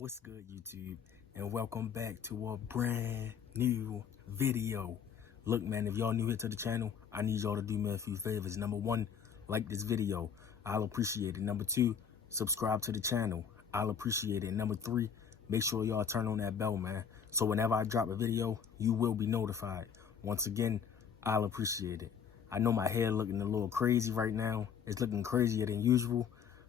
What's good, YouTube? And welcome back to a brand new video. Look, man, if y'all new here to the channel, I need y'all to do me a few favors. Number one, like this video. I'll appreciate it. Number two, subscribe to the channel. I'll appreciate it. Number three, make sure y'all turn on that bell, man. So whenever I drop a video, you will be notified. Once again, I'll appreciate it. I know my hair looking a little crazy right now. It's looking crazier than usual,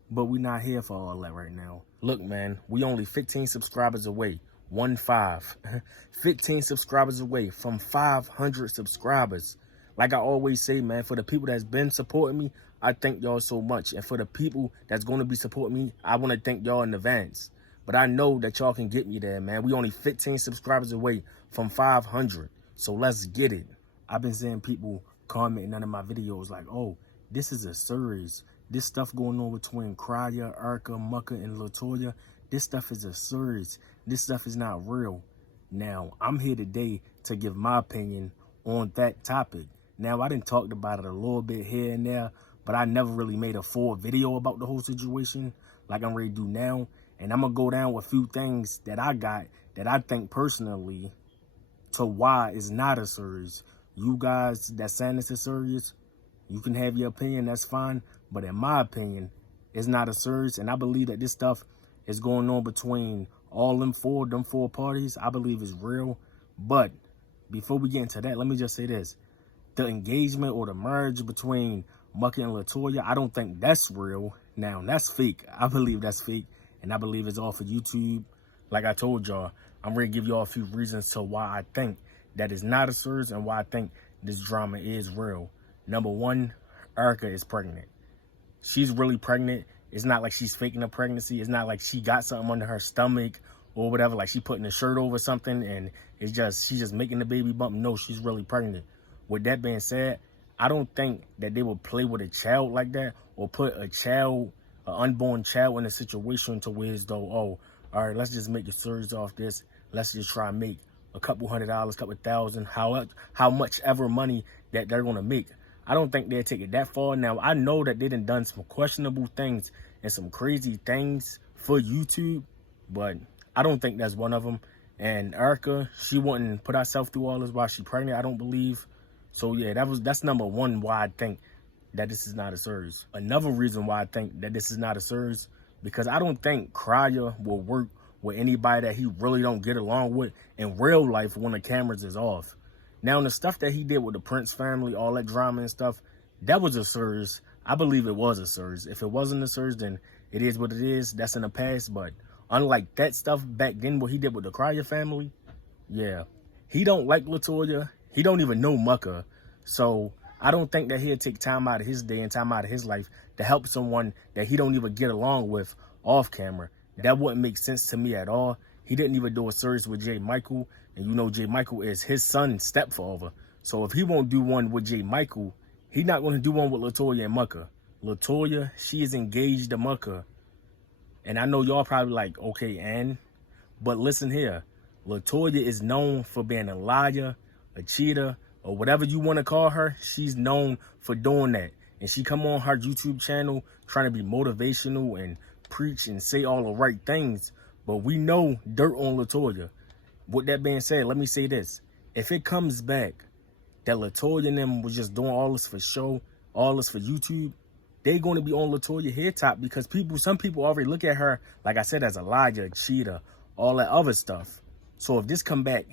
but we're not here for all that right now. Look, man, we only 15 subscribers away. 15 subscribers away from 500 subscribers. Like I always say, man, for the people that's been supporting me, I thank y'all so much. And for the people that's going to be supporting me, I want to thank y'all in advance. But I know that y'all can get me there, man. We only 15 subscribers away from 500. So let's get it. I've been seeing people commenting under my videos like, oh, this is a series. This stuff going on between Crya, Erica, Mucker, and Latoya, this stuff is a series. This stuff is not real. Now, I'm here today to give my opinion on that topic. Now, I done talked about it a little bit here and there, but I never really made a full video about the whole situation like I'm ready to do now. And I'm going to go down with a few things that I got that I think personally to why it's not a series. You guys that saying it's a series, you can have your opinion, that's fine. But in my opinion, it's not a series. And I believe that this stuff is going on between all them four parties. I believe it's real. But before we get into that, let me just say this. The engagement or the marriage between Mucker and Latoya, I don't think that's real. Now, that's fake. I believe that's fake. And I believe it's all for YouTube. Like I told y'all, I'm ready to give y'all a few reasons to why I think that is not a series and why I think this drama is real. Number one, Erica is pregnant. She's really pregnant. It's not like she's faking a pregnancy. It's not like she got something under her stomach or whatever, like she putting a shirt over something and she's just making the baby bump. No, she's really pregnant. With that being said, I don't think that they would play with a child like that or put a child, an unborn child, in a situation to where it's though, oh, all right, let's just make a series off this. Let's just try and make a couple $100, couple thousand, how much ever money that they're going to make. I don't think they'll take it that far. Now, I know that they done some questionable things and some crazy things for YouTube, but I don't think that's one of them. And Erica, she wouldn't put herself through all this while she's pregnant, I don't believe. So, yeah, that's number one why I think that this is not a series. Another reason why I think that this is not a series, because I don't think Crya will work with anybody that he really don't get along with in real life when the cameras is off. Now, the stuff that he did with the Prince family, all that drama and stuff, that was a series. I believe it was a series. If it wasn't a series, then it is what it is. That's in the past. But unlike that stuff back then, what he did with the Crya family, yeah. He don't like Latoya. He don't even know Mucker. So I don't think that he'll take time out of his day and time out of his life to help someone that he don't even get along with off camera. That wouldn't make sense to me at all. He didn't even do a series with J. Michael. And you know J. Michael is his son's stepfather. So if he won't do one with J. Michael, he's not going to do one with Latoya and Mucker. Latoya, she is engaged to Mucker. And I know y'all probably like, okay, and? But listen here. Latoya is known for being a liar, a cheater, or whatever you want to call her. She's known for doing that. And she come on her YouTube channel trying to be motivational and preach and say all the right things. But we know dirt on Latoya. With that being said, let me say this. If it comes back that Latoya and them was just doing all this for show, all this for YouTube, they're going to be on Latoya head top because some people already look at her, like I said, as a liar, a cheater, all that other stuff. So if this come back,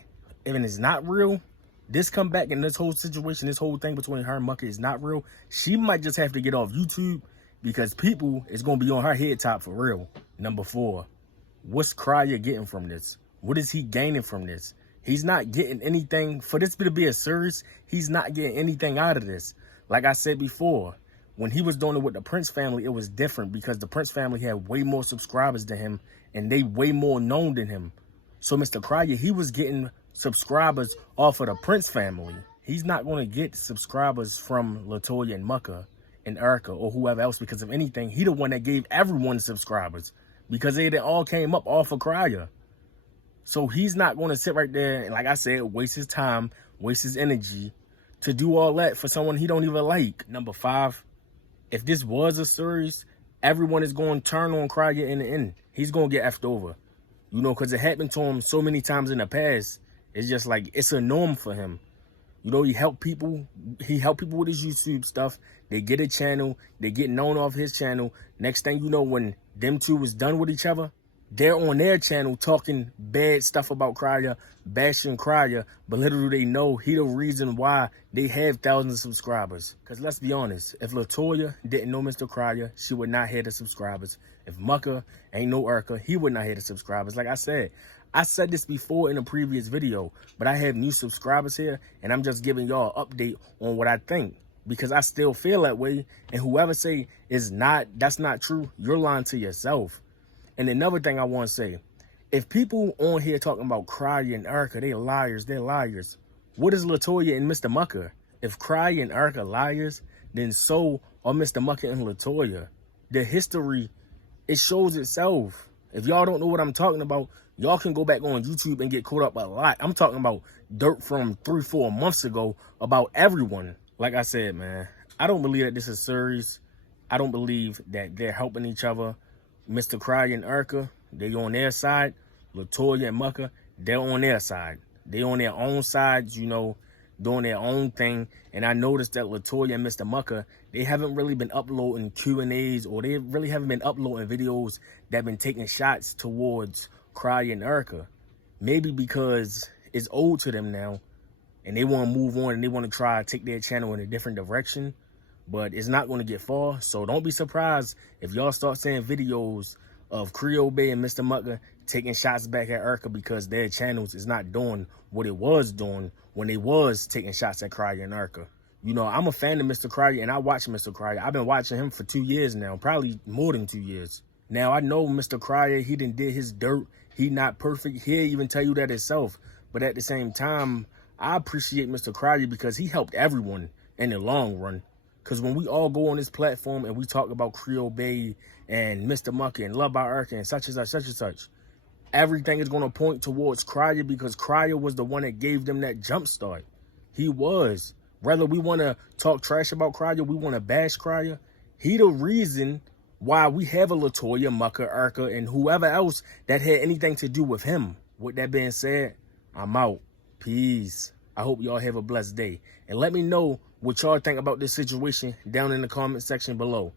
even it's not real, this come back and this whole situation, this whole thing between her and Mucker is not real, she might just have to get off YouTube because people is going to be on her head top for real. Number four, what's Crya getting from this? What is he gaining from this? He's not getting anything. For this to be a series, he's not getting anything out of this. Like I said before, when he was doing it with the Prince family, it was different because the Prince family had way more subscribers than him and they way more known than him. So Mr. Crya, he was getting subscribers off of the Prince family. He's not going to get subscribers from Latoya and Mucker and Erica or whoever else because if anything, he the one that gave everyone subscribers because they all came up off of Crya. So he's not going to sit right there and, like I said, waste his time, waste his energy to do all that for someone he don't even like. Number five, if this was a series, everyone is going to turn on Crya in the end. He's going to get effed over. You know, because it happened to him so many times in the past. It's just like, it's a norm for him. You know, he helped people with his YouTube stuff. They get a channel, they get known off his channel. Next thing you know, when them two was done with each other, they're on their channel talking bad stuff about Crier, bashing Crier, but little do they know he the reason why they have thousands of subscribers. Because let's be honest, if Latoya didn't know Mr. Crier, she would not have the subscribers. If Mucker ain't no Urka, he would not have the subscribers. Like I said this before in a previous video, but I have new subscribers here, and I'm just giving y'all an update on what I think, because I still feel that way. And whoever say that's not true, you're lying to yourself. And another thing I want to say, if people on here talking about Crier and Urka, they're liars. What is Latoya and Mr. Mucker? If Crier and Urka liars, then so are Mr. Mucker and Latoya. The history, it shows itself. If y'all don't know what I'm talking about, y'all can go back on YouTube and get caught up a lot. I'm talking about dirt from 3-4 months ago about everyone. Like I said, man, I don't believe that this is serious. I don't believe that they're helping each other. Mr. Crier and Urka, they on their side. Latoya and Mucker, they're on their side. They on their own sides, you know, doing their own thing. And I noticed that Latoya and Mr. Mucker, they haven't really been uploading Q&As, or they really haven't been uploading videos that have been taking shots towards Crier and Urka. Maybe because it's old to them now and they want to move on and they want to try to take their channel in a different direction. But it's not going to get far. So don't be surprised if y'all start seeing videos of creolebea and Mr. Mucker taking shots back at Urka, because their channels is not doing what it was doing when they was taking shots at Crier and Urka. You know, I'm a fan of Mr. Crier, and I watch Mr. Crier. I've been watching him for 2 years now, probably more than 2 years. Now, I know Mr. Crier, he done did his dirt. He not perfect. He'll even tell you that himself. But at the same time, I appreciate Mr. Crier because he helped everyone in the long run. Because when we all go on this platform and we talk about creolebea and Mr. Mucker and Love by Urka and such and such, everything is going to point towards Crier, because Crier was the one that gave them that jump start. He was. Whether we want to talk trash about Crier, we want to bash Crier, he the reason why we have a Latoya, Mucker, Urka, and whoever else that had anything to do with him. With that being said, I'm out. Peace. I hope y'all have a blessed day. And let me know what y'all think about this situation down in the comment section below.